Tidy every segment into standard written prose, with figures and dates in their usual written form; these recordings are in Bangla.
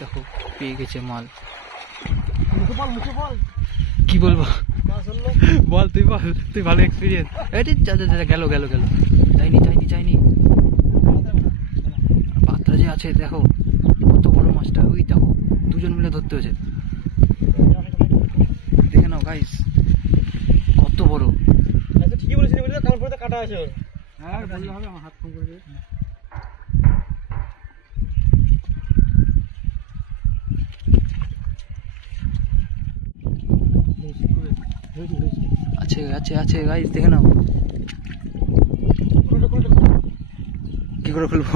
দেখো পেয়ে গেছে মাল। কি বলবো বল, তুই বল, তুই ভালো এক্সপিরিয়েন্স। গেল গেল গেল, যাইনি যাইনি যাইনি। পাত্রা যে আছে দেখো কত বড় মাছটা, ওই দেখো দুজন মিলে ধরতে হয়েছে। দেখে নাও গাইস কত বড়। ঠিকই বলেছিস, কাটা আছে। হ্যাঁ বললে হবে, আমার হাত ফোন করে দেবে। আছে আছে আছে গাইস, দেখে নাও। কি করে খুলবো?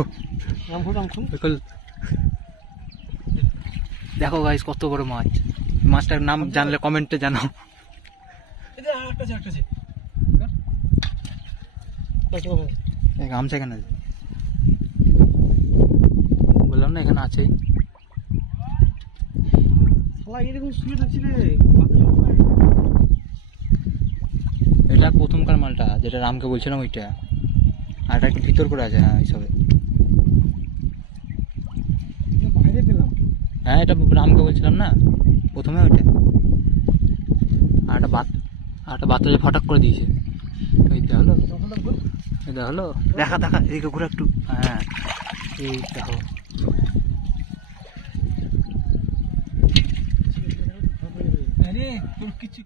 দেখো গাইস কত বড় মাছ। মাছটার নাম জানলে কমেন্টে জানাও। গামছা কেন বললাম না, এখানে আছে। এটা প্রথমকার মালটা, যেটা রামকে বলছিলাম ওইটা। আর এটা একটু ভিতর করে আছে। হ্যাঁ এইসবে, হ্যাঁ এটা রামকে বলছিলাম না প্রথমে ওইটা। আর একটা বাচ্চা যে ফটাক করে দিয়েছে। এইটা হলো, এটা হলো। দেখা দেখা এদিকে ঘুরে একটু। হ্যাঁ এই দেখো, কিছু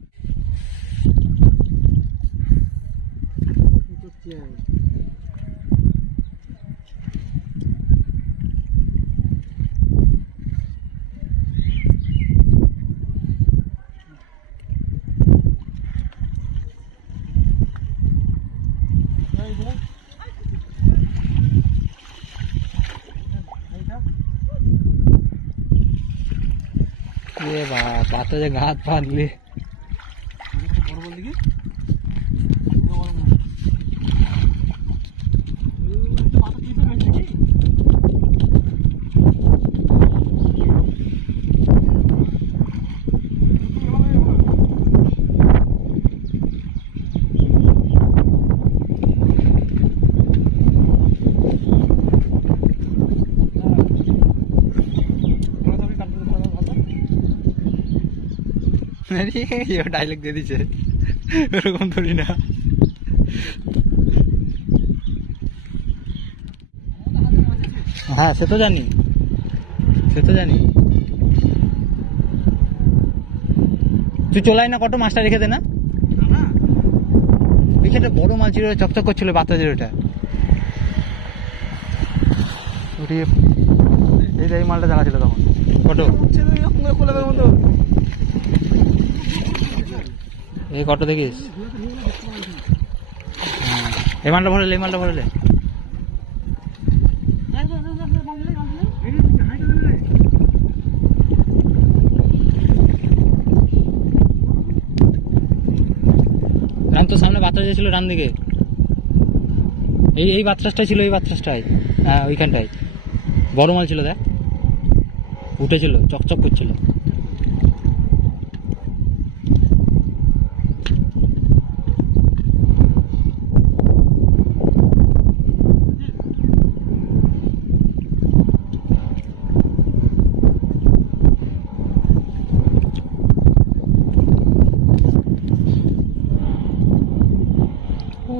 বাচ্চা যে ঘাত বাঁধলে ডায়লগ দিয়ে দিচ্ছে, এরকম ধরি না। হ্যাঁ সে তো জানি, সে তো জানি। তুই চলাই না, কত মাছটা রেখে দে না। এখানে বড় মাছ ছিল, চকচক করছিল বাচ্চা ছিল ওটা। এই মালটা জানা ছিল তখন। কত এই কত দেখিস? এই মালটা ভরলে, এই মালটা ভরলে। রান তো সামনে বাচ্চা ছিল, ডান দিকে। এই বাচ্চাটাই ছিল, এই বাচ্চাটাই। হ্যাঁ ওইখানটাই বড় মাল ছিল, দেখ উঠেছিল, চকচক করছিল।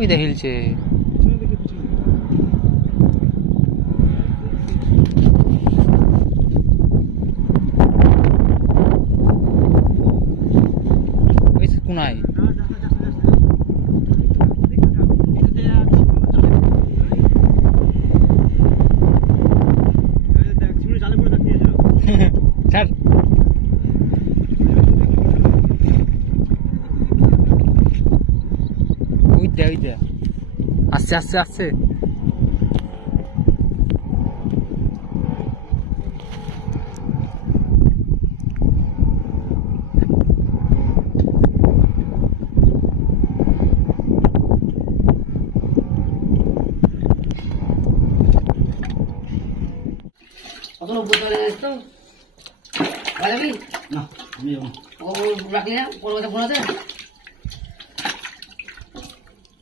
ওই দে হিলছে। কোনায় ছাড়। ওইটা আসছে আসছে আসছে।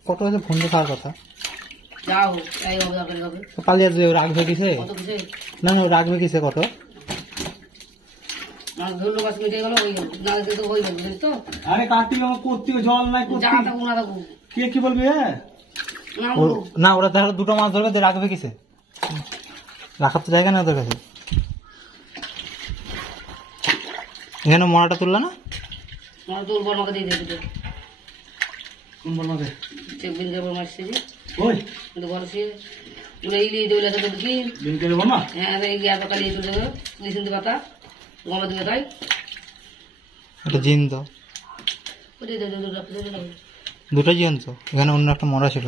কত হয়েছে ফোন দিয়ে খাওয়ার কথা। পালিয়ে রাগ হয়ে গেছে না, রাগ হয়ে গেছে কত মাছ ধরলো মাছ মিটে গেল হয়ে গেল না হলে তো হয়ে গেল জানিস তো আরে কার্তিক আমার করতে জল নাই যা থাকুক না থাকুক কে কি বলবি হ্যাঁ না বলবো না ওরা তাহলে দুটো মাছ ধরবে দিয়ে রাখবে কিসে? রাখার তো জায়গা না ওদের কাছে। এখানে মরাটা তুললো না? মাছ তুলবো আমাকে দিয়ে দিয়ে দিতে কোন বল মাঝে চেকবিন দেবো মাছ থেকে ওই কিন্তু বড় সে উড়ে ইলিয়ে দেবে লেখা দেবে কি বিন করে বল না হ্যাঁ এই গ্যাস পাকা দিয়ে চলে দেবে লিসিন্দি পাতা গমা দিবে তাই একটা জিন তো, ওই দিয়ে দেবে দুটো জিন তো। এখানে অন্য একটা মরা ছিল।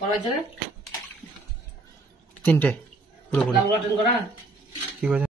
করা আছে তিনটে পুরোপুরি ডাবল বাটন করা কি বলছে?